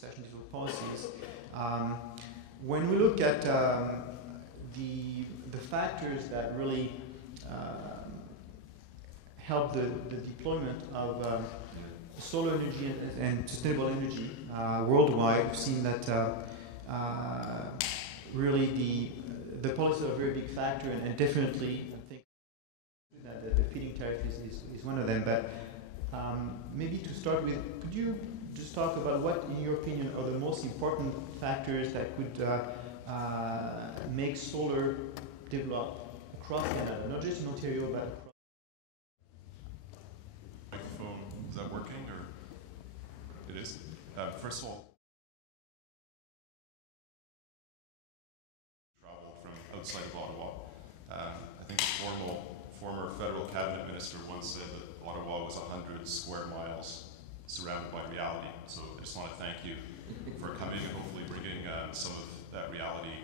such digital policies. When we look at the factors that really help the deployment of solar energy and sustainable energy worldwide, we've seen that really the policies are a very big factor, and definitely I think that the feed-in tariff is one of them. But maybe to start with, could you just talk about what, in your opinion, are the most important factors that could make solar develop across Canada, not just in Ontario, but across? Microphone, is that working, or it is? First of all, traveled from outside of Ottawa. I think the former federal cabinet minister once said that Ottawa was 100 square miles surrounded by reality. So I just want to thank you for coming and hopefully bringing some of that reality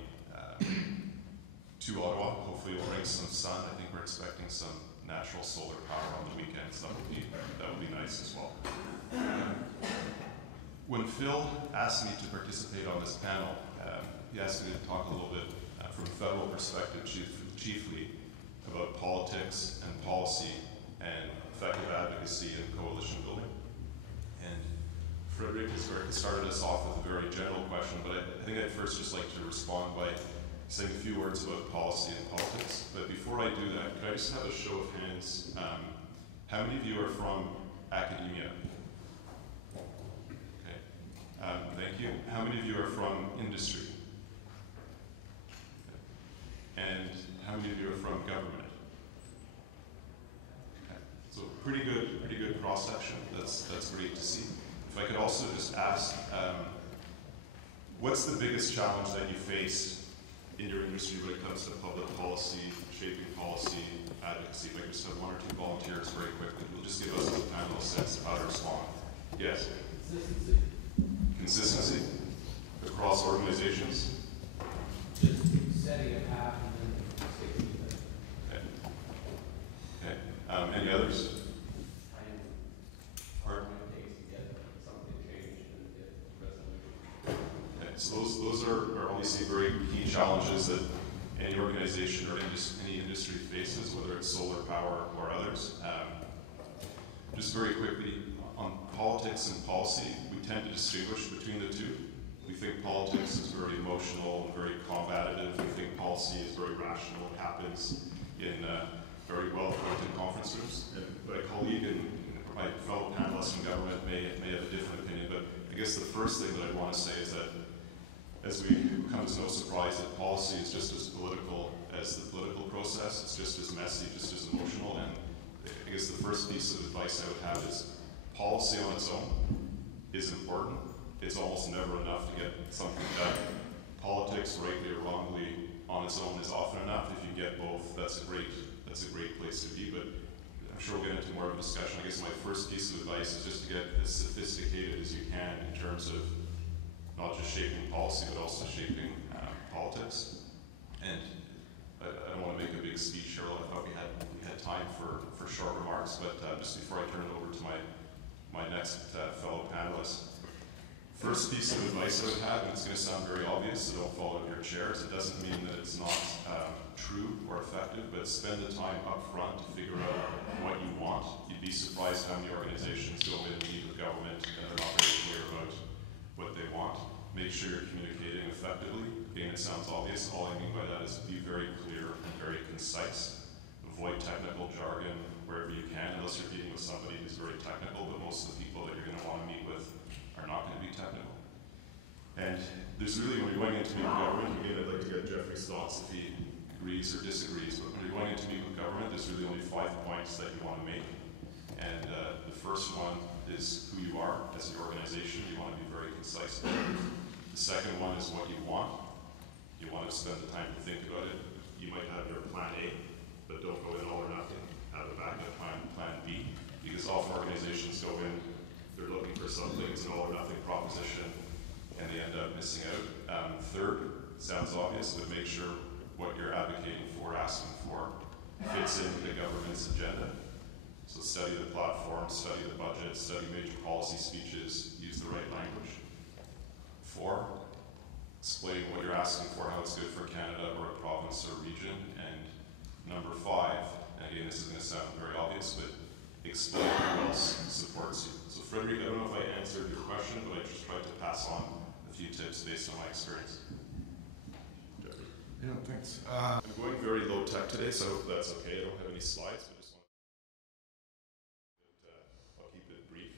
to Ottawa. Hopefully it will bring some sun. I think we're expecting some natural solar power on the weekends. That would be nice as well. When Phil asked me to participate on this panel, he asked me to talk a little bit from a federal perspective, chiefly about politics and policy and effective advocacy and coalition building. And Frederic has started us off with a very general question, but I think I'd first just like to respond by saying a few words about policy and politics. But before I do that, could I just have a show of hands? How many of you are from academia? Okay, thank you. How many of you are from industry? Okay. And how many of you are from government? Okay. So pretty good cross section. That's great to see. If I could also just ask, what's the biggest challenge that you faced in your industry when it comes to public policy, shaping policy, advocacy? If I could just have one or two volunteers very quickly. We'll just give us a panel sense of how to respond. Yes? Consistency. Consistency across organizations? Just setting a path and then sticking with it. Okay. Okay. Any others? So those are obviously very key challenges that any organization or any industry faces, whether it's solar power or others. Just very quickly, on politics and policy, we tend to distinguish between the two. We think politics is very emotional and very combative. We think policy is very rational. It happens in very well-appointed conference rooms. And my colleague and my fellow panelists in government may have a different opinion, but I guess the first thing that I want to say is that as we come to no surprise that policy is just as political as the political process. It's just as messy, just as emotional. And I guess the first piece of advice I would have is policy on its own is important. It's almost never enough to get something done. Politics, rightly or wrongly, on its own is often enough. If you get both, that's a great place to be. But I'm sure we'll get into more of a discussion. I guess my first piece of advice is just to get as sophisticated as you can in terms of not just shaping policy, but also shaping politics. And I don't want to make a big speech here. I thought we had time for short remarks, but just before I turn it over to my next fellow panelist, first piece of advice I would have, and it's going to sound very obvious, so don't fall out of your chairs. It doesn't mean that it's not true or effective, but spend the time up front to figure out what you want. You'd be surprised how many organizations go in and meet with government and they're not very clear about what they want. Make sure you're communicating effectively. Again, it sounds obvious. All I mean by that is be very clear and very concise. Avoid technical jargon wherever you can, unless you're dealing with somebody who's very technical, but most of the people that you're going to want to meet with are not going to be technical. And there's really, when you're going into meet with government, again, I'd like to get Jeffrey's thoughts if he agrees or disagrees, but when you're going into meet with government, there's really only 5 points that you want to make. And the first one is who you are as an organization. You want to be very concise about it. The second one is what you want. You want to spend the time to think about it. You might have your plan A, but don't go in all or nothing. Have a backup plan B, because often organizations go in, they're looking for something, it's an all or nothing proposition, and they end up missing out. Third, sounds obvious, but make sure what you're advocating for, asking for, fits into the government's agenda. So study the platform, study the budget, study major policy speeches, use the right language. 4, explain what you're asking for, how it's good for Canada or a province or region, and number 5, and again, this is going to sound very obvious, but explain who else supports you. So Frederic, I don't know if I answered your question, but I just tried to pass on a few tips based on my experience. Jeffrey. Yeah, thanks. I'm going very low tech today, so I hope that's okay. I don't have any slides, but just want to I'll keep it brief.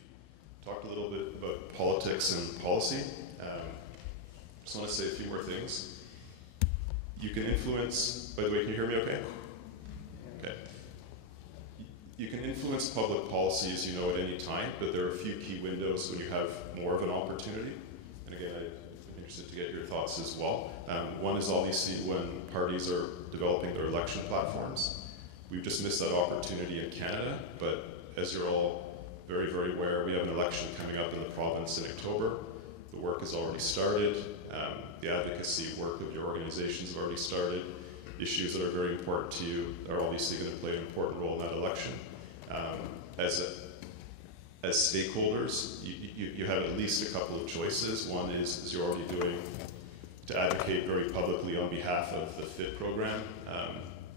Talked a little bit about politics and policy. Just want to say a few more things. You can influence, by the way, can you hear me okay? Okay. You can influence public policy, as you know, at any time, but there are a few key windows when you have more of an opportunity. And again, I'm interested to get your thoughts as well. One is obviously when parties are developing their election platforms. We've just missed that opportunity in Canada, but as you're all very, very aware, we have an election coming up in the province in October. The work has already started. The advocacy work of your organizations have already started. Issues that are very important to you are obviously going to play an important role in that election. As stakeholders, you have at least a couple of choices. One is, as you're already doing, to advocate very publicly on behalf of the FIT program.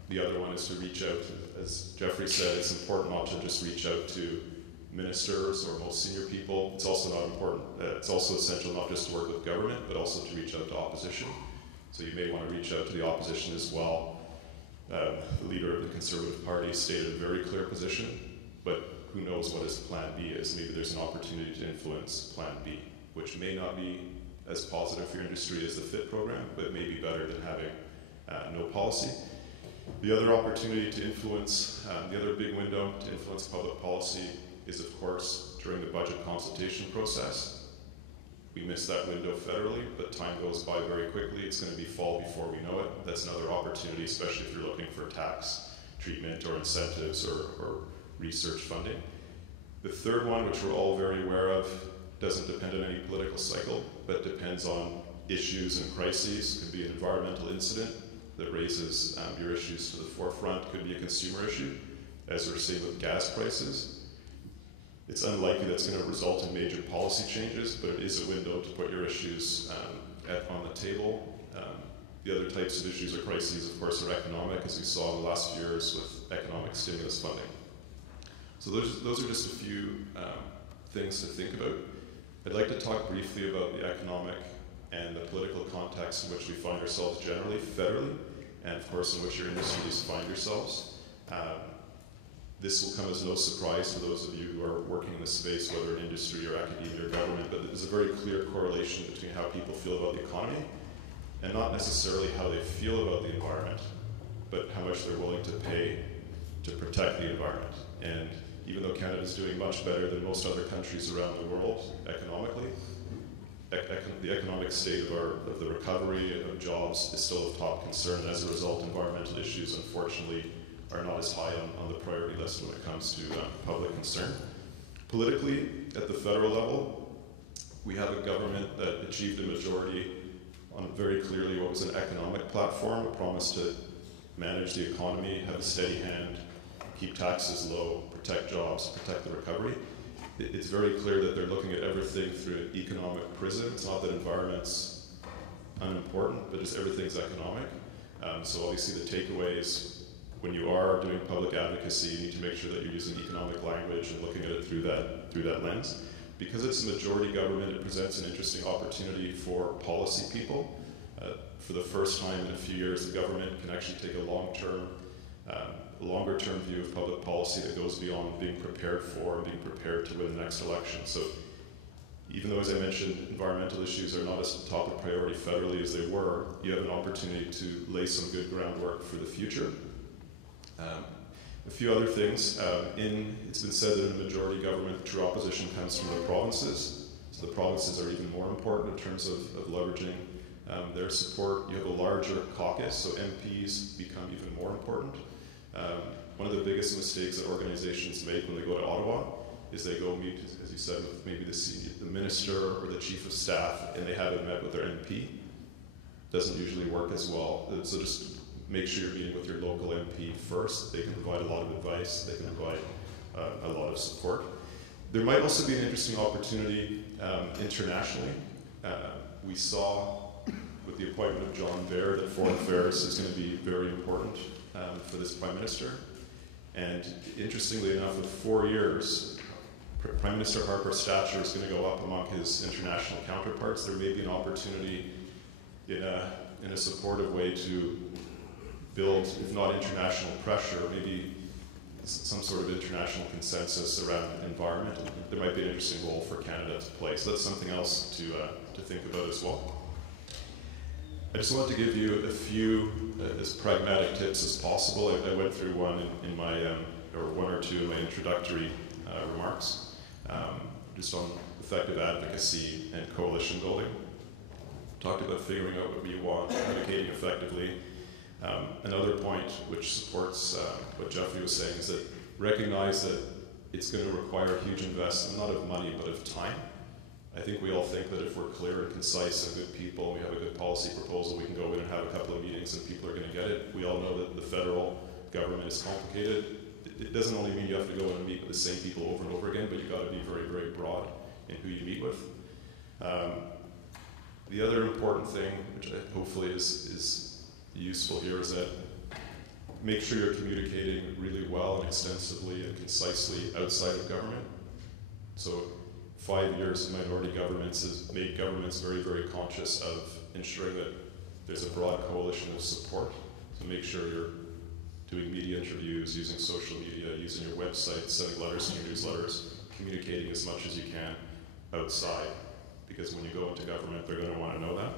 The other one is to reach out, as Jeffrey said, it's important not to just reach out to ministers or most senior people. It's also not important, it's also essential not just to work with government, but also to reach out to opposition. So you may want to reach out to the opposition as well. The leader of the Conservative Party stated a very clear position, but who knows what his plan B is. Maybe there's an opportunity to influence plan B, which may not be as positive for your industry as the FIT program, but may be better than having no policy. The other opportunity to influence, the other big window to influence public policy is, of course, during the budget consultation process. We miss that window federally, but time goes by very quickly. It's going to be fall before we know it. That's another opportunity, especially if you're looking for tax treatment or incentives or research funding. The third one, which we're all very aware of, doesn't depend on any political cycle, but depends on issues and crises. Could be an environmental incident that raises your issues to the forefront. Could be a consumer issue, as we're seeing with gas prices. It's unlikely that's going to result in major policy changes, but it is a window to put your issues on the table. The other types of issues or crises, of course, are economic, as we saw in the last few years with economic stimulus funding. So those are just a few things to think about. I'd like to talk briefly about the economic and the political context in which we find ourselves generally, federally, and of course in which your industries find yourselves. This will come as no surprise to those of you who are working in this space, whether in industry or academia or government, but there's a very clear correlation between how people feel about the economy and not necessarily how they feel about the environment, but how much they're willing to pay to protect the environment. And even though Canada is doing much better than most other countries around the world economically, the economic state of the recovery of jobs is still of top concern. As a result, environmental issues, unfortunately, are not as high on the priority list when it comes to public concern. Politically, at the federal level, we have a government that achieved a majority on very clearly what was an economic platform, a promise to manage the economy, have a steady hand, keep taxes low, protect jobs, protect the recovery. It's very clear that they're looking at everything through an economic prism. It's not that environment's unimportant, but just everything's economic. So obviously the takeaway is when you are doing public advocacy, you need to make sure that you're using economic language and looking at it through that lens. Because it's a majority government, it presents an interesting opportunity for policy people. For the first time in a few years, the government can actually take a longer-term view of public policy that goes beyond being prepared for and being prepared to win the next election. So even though, as I mentioned, environmental issues are not as top of priority federally as they were, you have an opportunity to lay some good groundwork for the future. A few other things. It's been said that in a majority government, true opposition comes from the provinces. So the provinces are even more important in terms of leveraging their support. You have a larger caucus, so MPs become even more important. One of the biggest mistakes that organizations make when they go to Ottawa is they go meet, as you said, with maybe the minister or the chief of staff, and they haven't met with their MP. Doesn't usually work as well. So just make sure you're meeting with your local MP first. They can provide a lot of advice. They can provide a lot of support. There might also be an interesting opportunity internationally. we saw with the appointment of John Baird that foreign affairs is going to be very important for this Prime Minister. And interestingly enough, with 4 years, Prime Minister Harper's stature is going to go up among his international counterparts. There may be an opportunity in a supportive way to build, if not international pressure, maybe some sort of international consensus around environment. There might be an interesting role for Canada to play. So that's something else to think about as well. I just want to give you a few as pragmatic tips as possible. I went through one in my, or one or two in my introductory remarks, just on effective advocacy and coalition building. Talked about figuring out what we want, communicating effectively. Another point which supports what Jeffrey was saying is that recognize that it's going to require a huge investment, not of money, but of time. I think we all think that if we're clear and concise and good people, we have a good policy proposal, we can go in and have a couple of meetings and people are going to get it. We all know that the federal government is complicated. It doesn't only mean you have to go in and meet with the same people over and over again, but you've got to be very, very broad in who you meet with. The other important thing, which hopefully is useful here, is that make sure you're communicating really well and extensively and concisely outside of government. So 5 years of minority governments has made governments very, very conscious of ensuring that there's a broad coalition of support. So make sure you're doing media interviews, using social media, using your website, sending letters in your newsletters, communicating as much as you can outside. Because when you go into government, they're going to want to know that.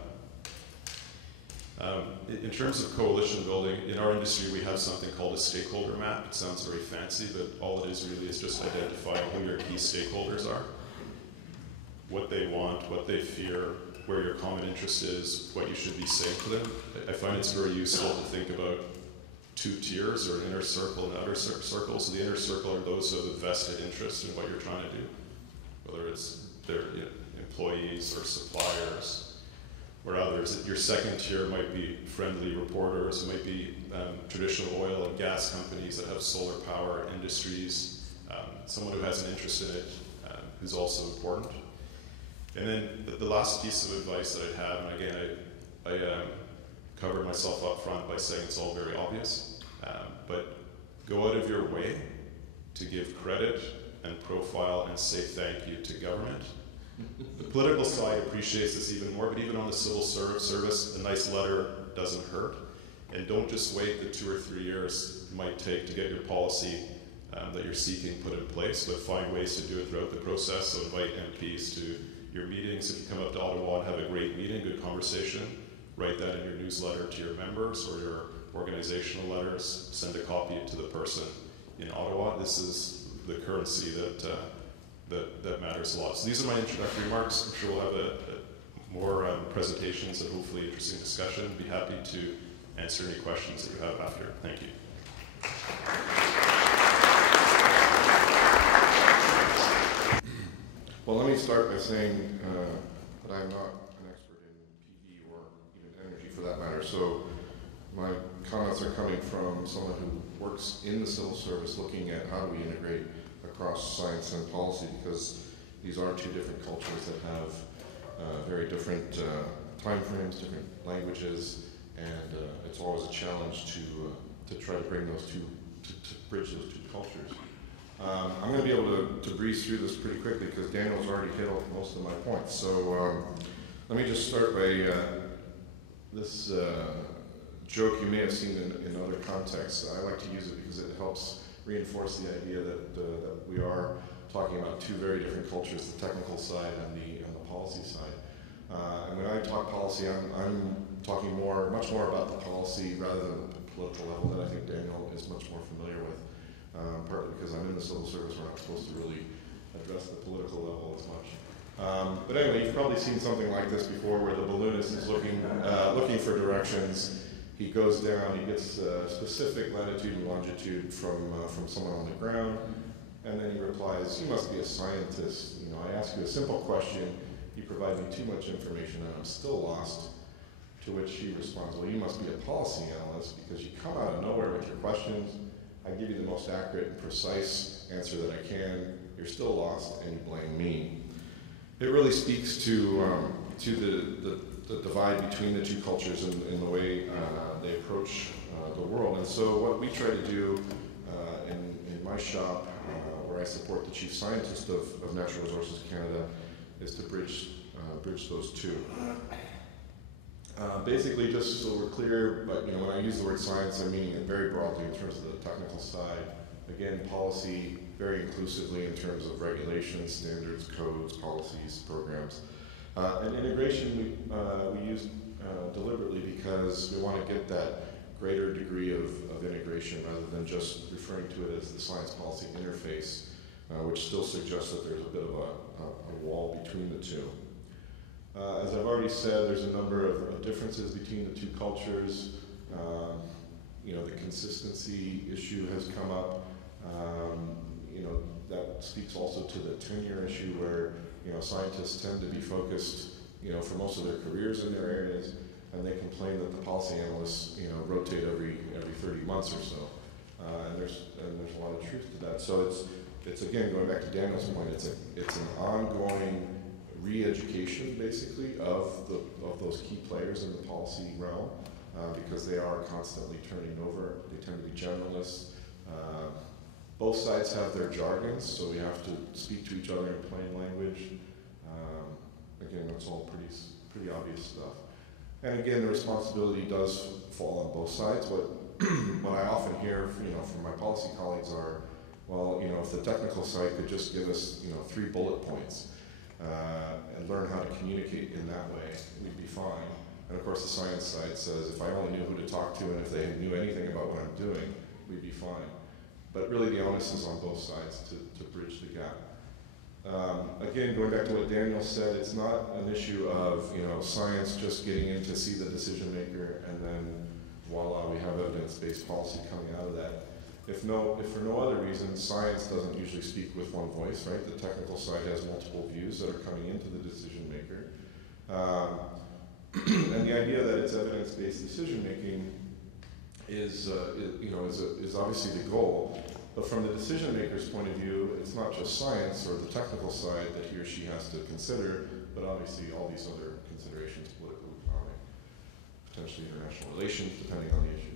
In terms of coalition building, in our industry we have something called a stakeholder map. It sounds very fancy, but all it is really is just identifying who your key stakeholders are, what they want, what they fear, where your common interest is, what you should be saying to them. I find it's very useful to think about two tiers, or an inner circle and outer circle. So the inner circle are those who have a vested interest in what you're trying to do, whether it's their employees or suppliers or others. Your second tier might be friendly reporters, it might be traditional oil and gas companies that have solar power industries, someone who has an interest in it, who's also important. And then the last piece of advice that I'd have, and again, I covered myself up front by saying it's all very obvious, but go out of your way to give credit and profile and say thank you to government. The political side appreciates this even more, but even on the civil service, a nice letter doesn't hurt. And don't just wait the 2 or 3 years it might take to get your policy that you're seeking put in place, but find ways to do it throughout the process. So invite MPs to your meetings. If you come up to Ottawa and have a great meeting, good conversation, write that in your newsletter to your members or your organizational letters. Send a copy to the person in Ottawa. This is the currency that matters a lot. So these are my introductory remarks. I'm sure we'll have more presentations and hopefully interesting discussion. Be happy to answer any questions that you have after. Thank you. Well, let me start by saying that I'm not an expert in PV or even energy for that matter. So my comments are coming from someone who works in the civil service looking at how do we integrate across science and policy, because these are two different cultures that have very different time frames, different languages, and it's always a challenge to try to bring those two, to bridge those two cultures. I'm going to be able to breeze through this pretty quickly because Daniel's already hit most of my points. So let me just start by this joke you may have seen in other contexts. I like to use it because it helps reinforce the idea that we are talking about two very different cultures, the technical side and the policy side. And when I talk policy, I'm talking much more about the policy rather than the political level that I think Daniel is much more familiar with. Partly because I'm in the civil service, we're not supposed to really address the political level as much. But anyway, you've probably seen something like this before, where the balloonist is looking for directions. He goes down, he gets specific latitude and longitude from someone on the ground, and then he replies, "You must be a scientist. You know, I ask you a simple question, you provide me too much information, and I'm still lost." To which he responds, "Well, you must be a policy analyst because you come out of nowhere with your questions. I give you the most accurate and precise answer that I can. You're still lost, and you blame me." It really speaks to to the divide between the two cultures in the way they approach the world. And so what we try to do in my shop, where I support the Chief Scientist of Natural Resources Canada, is to bridge those two. Basically, just so we're clear, but when I use the word science, I'm meaning it very broadly in terms of the technical side. Again, policy very inclusively in terms of regulations, standards, codes, policies, programs. And integration we use deliberately because we want to get that greater degree of integration rather than just referring to it as the science policy interface, which still suggests that there's a bit of a wall between the two. As I've already said, there's a number of differences between the two cultures. The consistency issue has come up. That speaks also to the tenure issue where, scientists tend to be focused, for most of their careers in their areas, and they complain that the policy analysts, rotate every 30 months or so. And there's a lot of truth to that. So it's again, going back to Daniel's point, it's an ongoing re-education, basically, of those key players in the policy realm, because they are constantly turning over. They tend to be generalists. Both sides have their jargons, so we have to speak to each other in plain language. Again, that's all pretty obvious stuff. And again, the responsibility does fall on both sides. What I often hear, from my policy colleagues are, well, if the technical side could just give us, 3 bullet points and learn how to communicate in that way, we'd be fine. And of course, the science side says, if I only knew who to talk to and if they knew anything about what I'm doing, we'd be fine. But really, the onus is on both sides to bridge the gap. Again, going back to what Daniel said, it's not an issue of science just getting in to see the decision maker and then voila, we have evidence-based policy coming out of that. If for no other reason, science doesn't usually speak with one voice, right? The technical side has multiple views that are coming into the decision maker. And the idea that it's evidence-based decision making is obviously the goal. But from the decision maker's point of view, it's not just science or the technical side that he or she has to consider, but obviously all these other considerations, political, economic, potentially international relations, depending on the issue.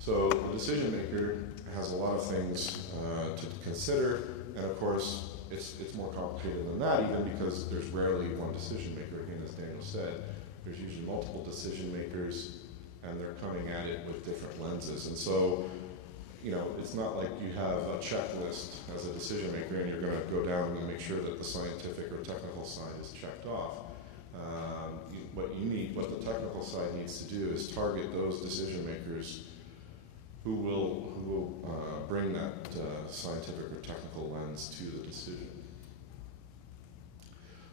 So the decision maker has a lot of things to consider, and of course, it's more complicated than that, even because there's rarely one decision maker. Again, as Daniel said, there's usually multiple decision makers, and they're coming at it with different lenses. And so, it's not like you have a checklist as a decision maker and you're going to go down and make sure that the scientific or technical side is checked off. What the technical side needs to do is target those decision makers who will bring that scientific or technical lens to the decision.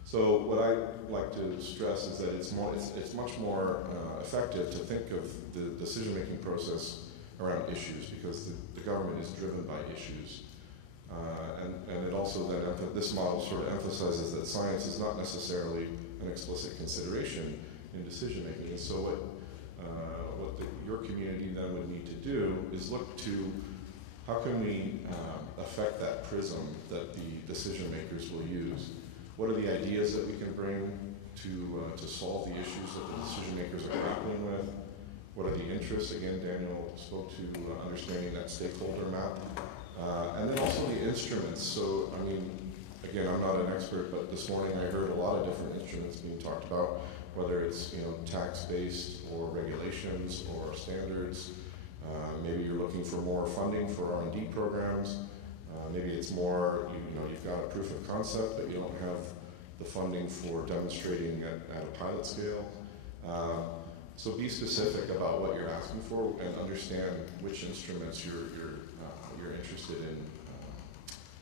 So what I like to stress is that it's much more effective to think of the decision-making process around issues, because the government is driven by issues. And it also then, this model sort of emphasizes that science is not necessarily an explicit consideration in decision-making. And so what your community then would need to do is look to how can we affect that prism that the decision makers will use. What are the ideas that we can bring to solve the issues that the decision makers are grappling with? What are the interests? Again, Daniel spoke to understanding that stakeholder map. And then also the instruments. So, again, I'm not an expert, but this morning I heard a lot of different instruments being talked about, whether it's tax-based or regulations or standards. Maybe you're looking for more funding for R&D programs. Maybe it's more, you've got a proof of concept, but you don't have the funding for demonstrating at a pilot scale. So be specific about what you're asking for and understand which instruments you're interested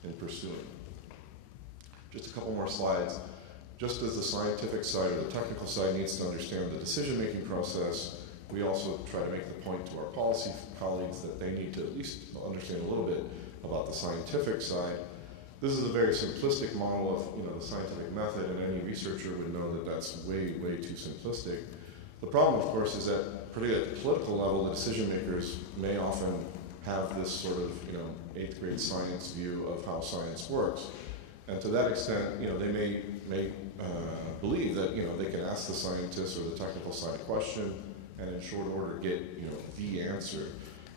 in pursuing. Just a couple more slides. Just as the scientific side or the technical side needs to understand the decision-making process, we also try to make the point to our policy colleagues that they need to at least understand a little bit about the scientific side. This is a very simplistic model of the scientific method, and any researcher would know that that's way, way too simplistic. The problem, of course, is that particularly at the political level, the decision makers may often have this sort of 8th grade science view of how science works. And to that extent, they may believe that they can ask the scientist or the technical side a question and in short order get the answer.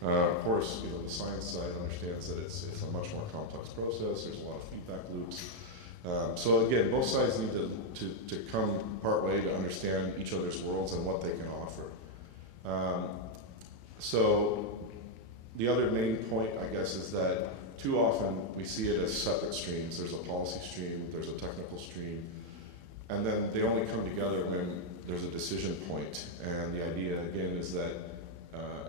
Of course, the science side understands that it's a much more complex process. There's a lot of feedback loops. So again, both sides need to come part way to understand each other's worlds and what they can offer. So the other main point, I guess, is that too often we see it as separate streams. There's a policy stream, there's a technical stream, and then they only come together when there's a decision point. And the idea, again, is that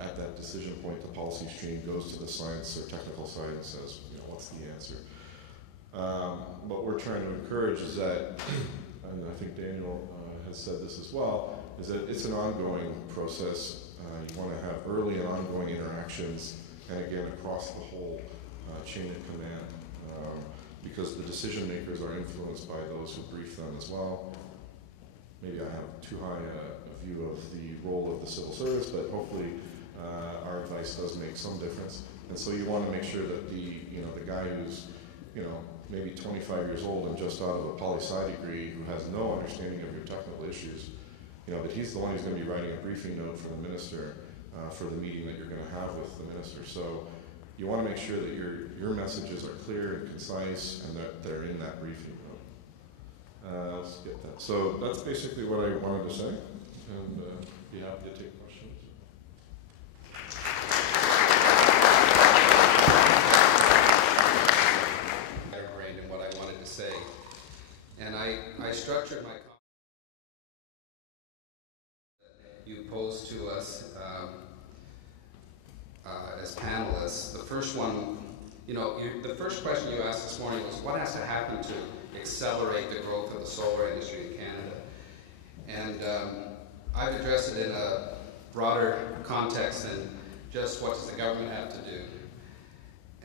at that decision point, the policy stream goes to the science or technical side and says, what's the answer? What we're trying to encourage is that, and I think Daniel has said this as well, is that it's an ongoing process. You want to have early and ongoing interactions, and again, across the whole chain of command, because the decision makers are influenced by those who brief them as well. Maybe I have too high a view of the role of the civil service, but hopefully our advice does make some difference. And so you want to make sure that the guy who's maybe 25 years old and just out of a poli-sci degree, who has no understanding of your technical issues, that he's the one who's going to be writing a briefing note for the minister for the meeting that you're going to have with the minister. So you want to make sure that your messages are clear and concise and that they're in that briefing note. Let's get that. So that's basically what I wanted to say, and be happy to take questions. Brain and what I wanted to say, and I structured my comment that you posed to us as panelists. The first one, the first question you asked this morning was, what has to happen to accelerate the growth of the solar industry in Canada? And I've addressed it in a broader context than just what does the government have to do.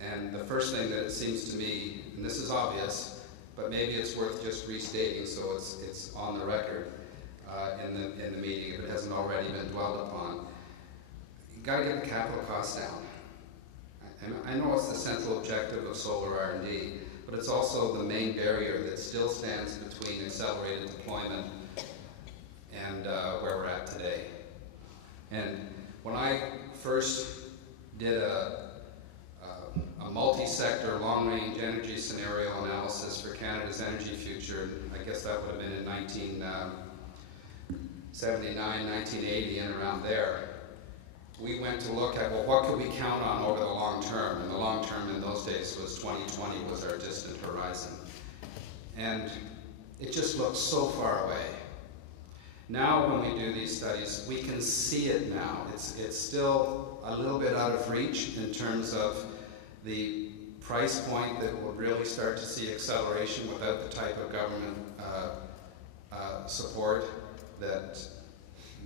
And the first thing that it seems to me, and this is obvious, but maybe it's worth just restating so it's on the record in the meeting if it hasn't already been dwelled upon. You got to get the capital costs down. And I know it's the central objective of solar R&D, but it's also the main barrier that still stands between accelerated deployment and where we're at today. And when I first did a multi-sector long-range energy scenario analysis for Canada's energy future, I guess that would have been in 1979, 1980, and around there, we went to look at, well, what could we count on over the long term? And the long term in those days was 2020 was our distant horizon. And it just looked so far away. Now when we do these studies, we can see it now. It's still a little bit out of reach in terms of the price point that will really start to see acceleration without the type of government support that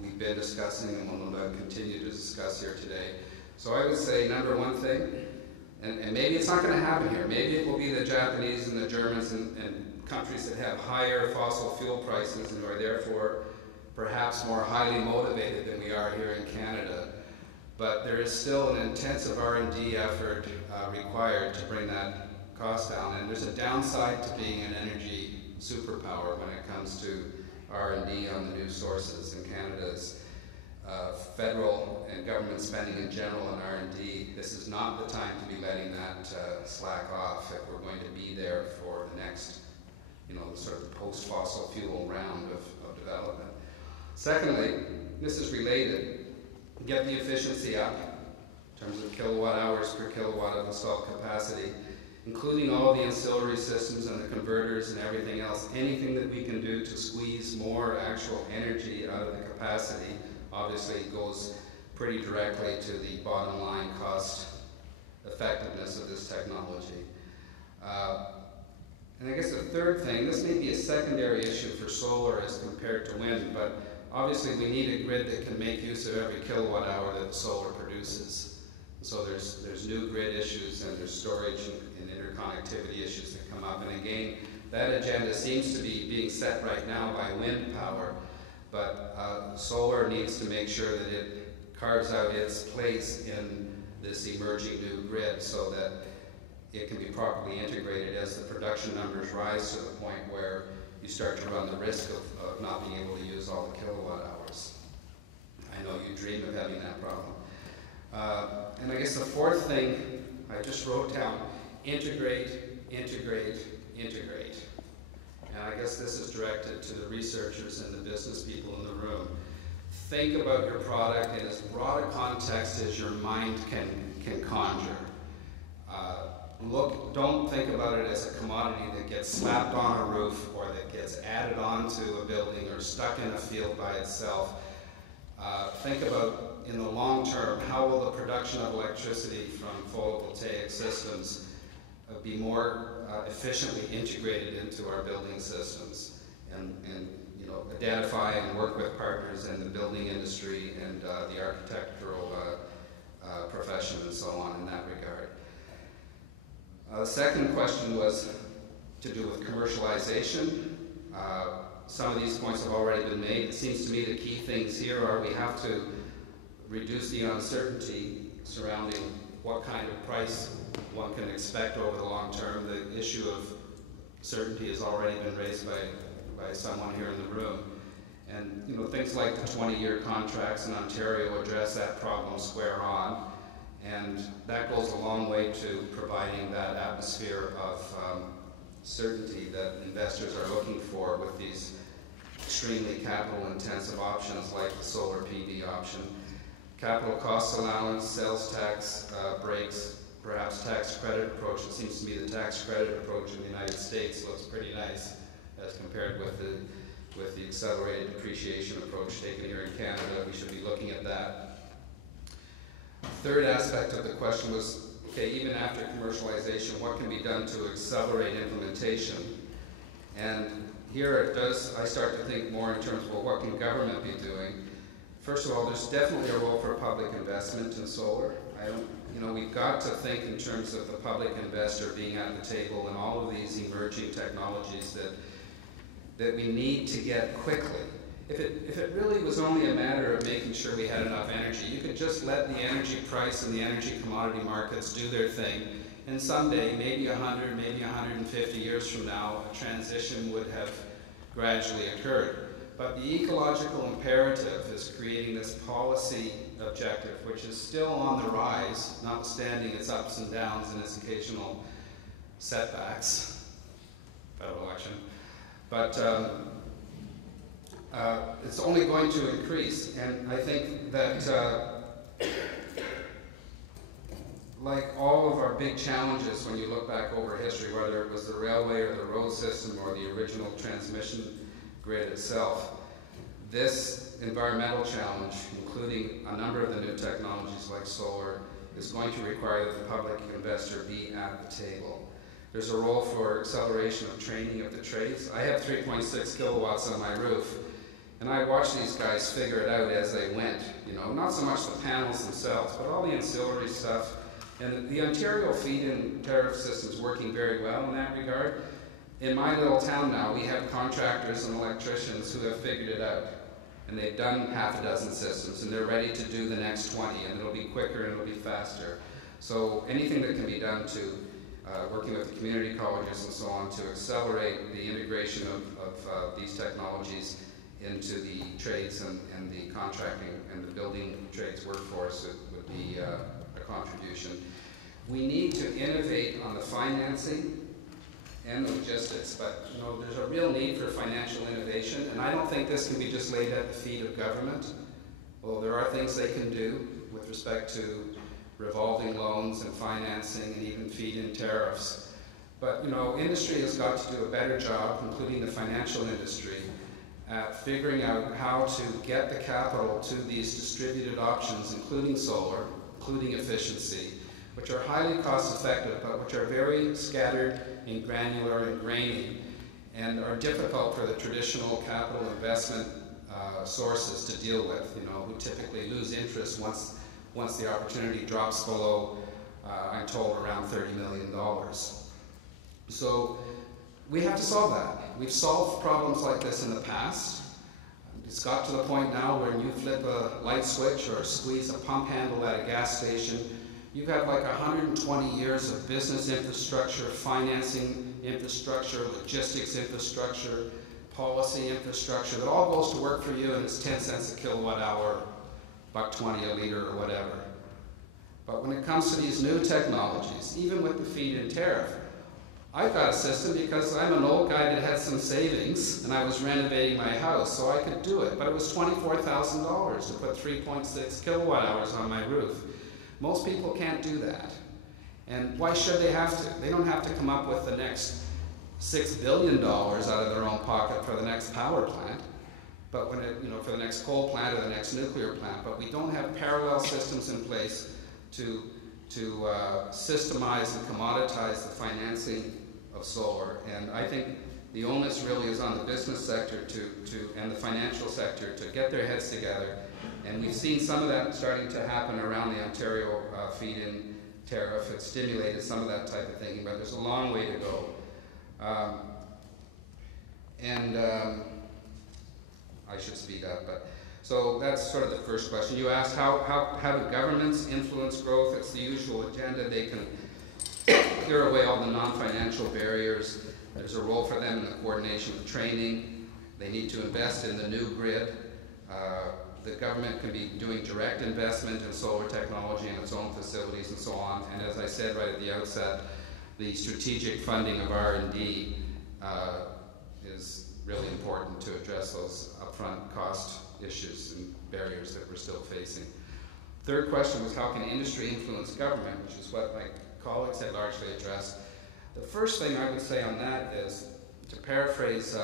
we've been discussing and will continue to discuss here today. So I would say, number one thing, and maybe it's not going to happen here, maybe it will be the Japanese and the Germans and countries that have higher fossil fuel prices and are therefore perhaps more highly motivated than we are here in Canada. But there is still an intensive R&D effort required to bring that cost down. And there's a downside to being an energy superpower when it comes to R&D on the new sources. And Canada's federal and government spending in general on R&D, this is not the time to be letting that slack off if we're going to be there for the next, sort of post-fossil fuel round of development. Secondly, this is related. Get the efficiency up in terms of kilowatt hours per kilowatt of installed capacity, including all the ancillary systems and the converters and everything else. Anything that we can do to squeeze more actual energy out of the capacity obviously goes pretty directly to the bottom line cost effectiveness of this technology. And I guess the third thing, this may be a secondary issue for solar as compared to wind, but obviously we need a grid that can make use of every kilowatt hour that the solar produces. So there's new grid issues and there's storage and interconnectivity issues that come up. And again, that agenda seems to be being set right now by wind power, but solar needs to make sure that it carves out its place in this emerging new grid so that it can be properly integrated as the production numbers rise to the point where you start to run the risk of not being able to use all the kilowatt hours. I know you dream of having that problem. And I guess the fourth thing I just wrote down, integrate, integrate, integrate. And I guess this is directed to the researchers and the business people in the room. Think about your product in as broad a context as your mind can conjure. Don't think about it as a commodity that gets slapped on a roof or that gets added onto a building or stuck in a field by itself. Think about, in the long term, how will the production of electricity from photovoltaic systems be more efficiently integrated into our building systems, and identify and work with partners in the building industry and the architectural profession and so on in that regard. The second question was to do with commercialization. Some of these points have already been made. It seems to me the key things here are we have to reduce the uncertainty surrounding what kind of price one can expect over the long term. The issue of certainty has already been raised by someone here in the room. And things like the 20-year contracts in Ontario address that problem square on. And that goes a long way to providing that atmosphere of certainty that investors are looking for with these extremely capital-intensive options like the solar PV option. Capital cost allowance, sales tax breaks, perhaps tax credit approach. It seems to me the tax credit approach in the United States looks pretty nice as compared with the accelerated depreciation approach taken here in Canada. We should be looking at that. Third aspect of the question was, okay, even after commercialization, what can be done to accelerate implementation? And here I start to think more in terms of, well, what can government be doing? First of all, there's definitely a role for public investment in solar. We've got to think in terms of the public investor being at the table and all of these emerging technologies that we need to get quickly. If it really was only a matter of making sure we had enough energy, you could just let the energy price and the energy commodity markets do their thing, and someday, maybe 100, maybe 150 years from now, a transition would have gradually occurred. But the ecological imperative is creating this policy objective, which is still on the rise, notwithstanding its ups and downs and its occasional setbacks, federal election. But it's only going to increase, and I think that like all of our big challenges when you look back over history, whether it was the railway or the road system or the original transmission grid itself, this environmental challenge, including a number of the new technologies like solar, is going to require that the public investor be at the table. There's a role for acceleration of training of the trades. I have 3.6 kilowatts on my roof, and I watched these guys figure it out as they went. Not so much the panels themselves, but all the ancillary stuff. And the Ontario feed-in tariff system is working very well in that regard. In my little town now, we have contractors and electricians who have figured it out. And they've done half a dozen systems, and they're ready to do the next 20, and it'll be quicker and it'll be faster. So anything that can be done to working with the community colleges and so on to accelerate the integration of these technologies into the trades and the contracting and the building trades workforce would be a contribution. We need to innovate on the financing and the logistics, but there's a real need for financial innovation, and I don't think this can be just laid at the feet of government. Well, there are things they can do with respect to revolving loans and financing and even feed-in tariffs. But industry has got to do a better job, including the financial industry, at figuring out how to get the capital to these distributed options, including solar, including efficiency, which are highly cost-effective, but which are very scattered and granular and grainy, and are difficult for the traditional capital investment sources to deal with, who typically lose interest once the opportunity drops below, I'm told, around $30 million. So we have to solve that. We've solved problems like this in the past. It's got to the point now where you flip a light switch or squeeze a pump handle at a gas station, you've had like 120 years of business infrastructure, financing infrastructure, logistics infrastructure, policy, infrastructure, that all goes to work for you, and it's 10 cents a kilowatt hour, $1.20 a liter, or whatever. But when it comes to these new technologies, even with the feed-in tariff, I've got a system because I'm an old guy that had some savings and I was renovating my house, so I could do it. But it was $24,000 to put 3.6 kilowatt hours on my roof. Most people can't do that. And why should they have to? They don't have to come up with the next $6 billion out of their own pocket for the next power plant, but when it, for the next coal plant or the next nuclear plant. But we don't have parallel systems in place to systemize and commoditize the financing of solar. And I think the onus really is on the business sector and the financial sector to get their heads together. And we've seen some of that starting to happen around the Ontario feed-in tariff. It stimulated some of that type of thinking, but there's a long way to go. I should speed up, but so that's sort of the first question. You asked how do governments influence growth? It's the usual agenda. They can clear away all the non-financial barriers. There's a role for them in the coordination of training. They need to invest in the new grid. The government can be doing direct investment in solar technology in its own facilities and so on. And as I said right at the outset, the strategic funding of R&D is really important to address those upfront cost issues and barriers that we're still facing. Third question was, how can industry influence government, which is what my colleagues had largely addressed. The first thing I would say on that is, to paraphrase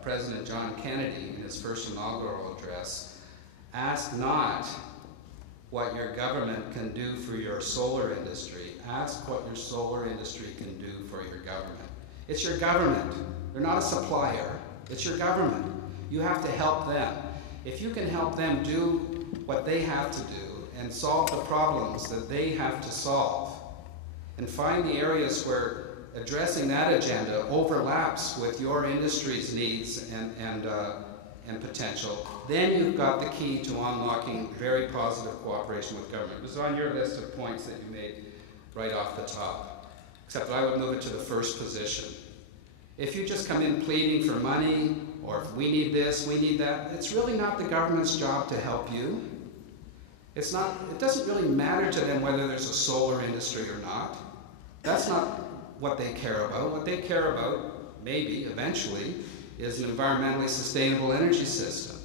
President John Kennedy in his first inaugural address, ask not what your government can do for your solar industry, ask what your solar industry can do for your government. It's your government. They're not a supplier. It's your government. You have to help them. If you can help them do what they have to do and solve the problems that they have to solve, and find the areas where addressing that agenda overlaps with your industry's needs and potential, then you've got the key to unlocking very positive cooperation with government. It was on your list of points that you made right off the top, except I would move it to the first position. If you just come in pleading for money, or if we need this, we need that, it's really not the government's job to help you. It doesn't really matter to them whether there's a solar industry or not. That's not what they care about. What they care about, maybe, eventually, is an environmentally sustainable energy system.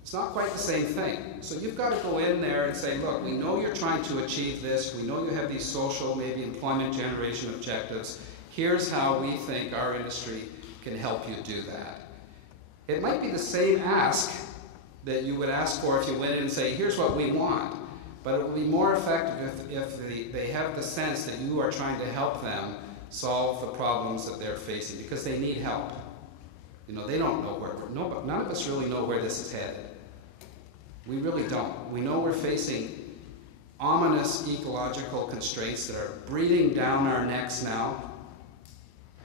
It's not quite the same thing. So you've got to go in there and say, look, we know you're trying to achieve this. We know you have these social, maybe employment generation objectives. Here's how we think our industry can help you do that. It might be the same ask that you would ask for if you went in and say, here's what we want. But it will be more effective if they have the sense that you are trying to help them solve the problems that they're facing, because they need help. They don't know none of us really know where this is headed. We really don't. We know we're facing ominous ecological constraints that are breathing down our necks now.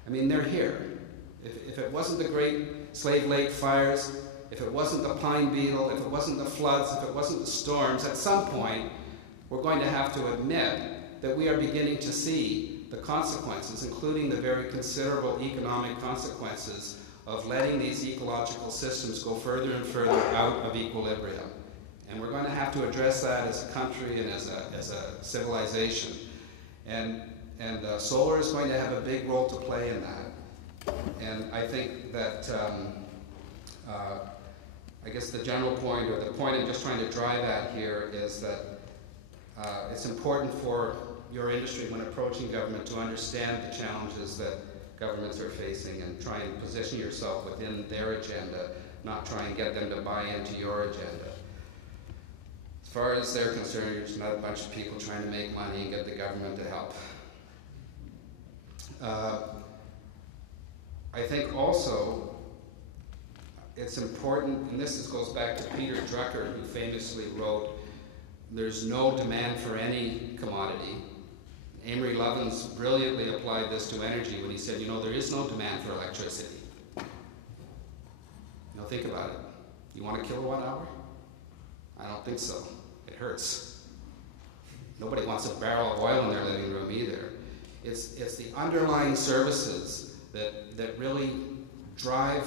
I mean, they're here. If it wasn't the Great Slave Lake fires, if it wasn't the pine beetle, if it wasn't the floods, if it wasn't the storms, at some point we're going to have to admit that we are beginning to see the consequences, including the very considerable economic consequences of letting these ecological systems go further and further out of equilibrium. And we're going to have to address that as a country and as a civilization. And solar is going to have a big role to play in that. And I think that I guess the general point, or the point I'm just trying to drive at here, is that it's important for your industry, when approaching government, to understand the challenges that governments are facing and try and position yourself within their agenda, not try and get them to buy into your agenda. As far as they're concerned, you're just not a bunch of people trying to make money and get the government to help. I think also it's important, and this goes back to Peter Drucker, who famously wrote, "There's no demand for any commodity." Amory Lovins brilliantly applied this to energy when he said, there is no demand for electricity. Now think about it. You want a kilowatt hour? I don't think so. It hurts. Nobody wants a barrel of oil in their living room either. It's the underlying services that really drive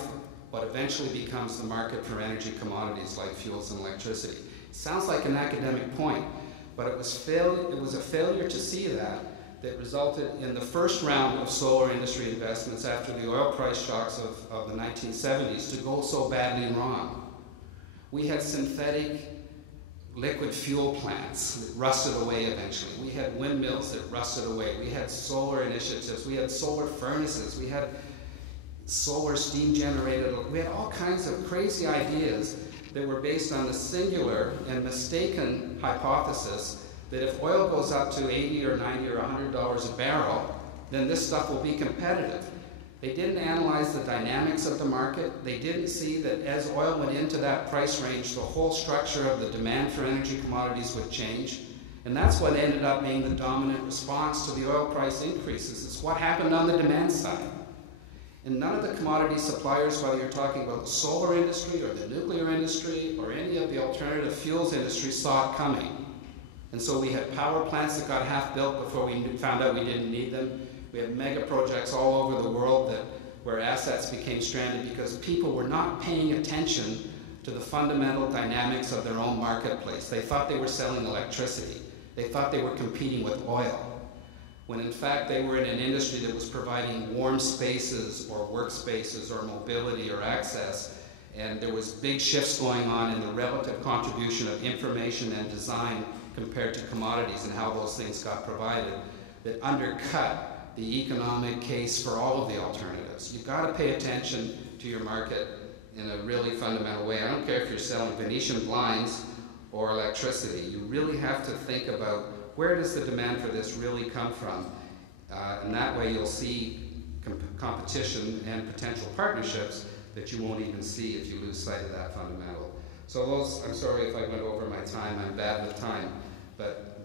what eventually becomes the market for energy commodities like fuels and electricity. It sounds like an academic point, but it was a failure to see that resulted in the first round of solar industry investments after the oil price shocks of the 1970s to go so badly wrong. We had synthetic liquid fuel plants that rusted away eventually. We had windmills that rusted away. We had solar initiatives. We had solar furnaces. We had solar steam generated. We had all kinds of crazy ideas that were based on the singular and mistaken hypothesis that if oil goes up to 80 or 90 or $100 a barrel, then this stuff will be competitive. They didn't analyze the dynamics of the market. They didn't see that as oil went into that price range, the whole structure of the demand for energy commodities would change. And that's what ended up being the dominant response to the oil price increases. It's what happened on the demand side. And none of the commodity suppliers, whether you're talking about the solar industry or the nuclear industry or any of the alternative fuels industry, saw it coming. And so we had power plants that got half built before we found out we didn't need them. We had mega projects all over the world where assets became stranded because people were not paying attention to the fundamental dynamics of their own marketplace. They thought they were selling electricity. They thought they were competing with oil, when in fact they were in an industry that was providing warm spaces or workspaces or mobility or access, and there was big shifts going on in the relative contribution of information and design compared to commodities and how those things got provided that undercut the economic case for all of the alternatives. You've got to pay attention to your market in a really fundamental way. I don't care if you're selling Venetian blinds or electricity. You really have to think about where does the demand for this really come from? And that way you'll see competition and potential partnerships that you won't even see if you lose sight of that fundamental. So those, I'm sorry if I went over my time, I'm bad with time, but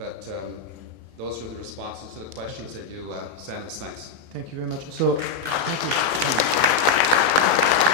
those are the responses to the questions that you sent us. Thanks. Thank you very much. So, thank you.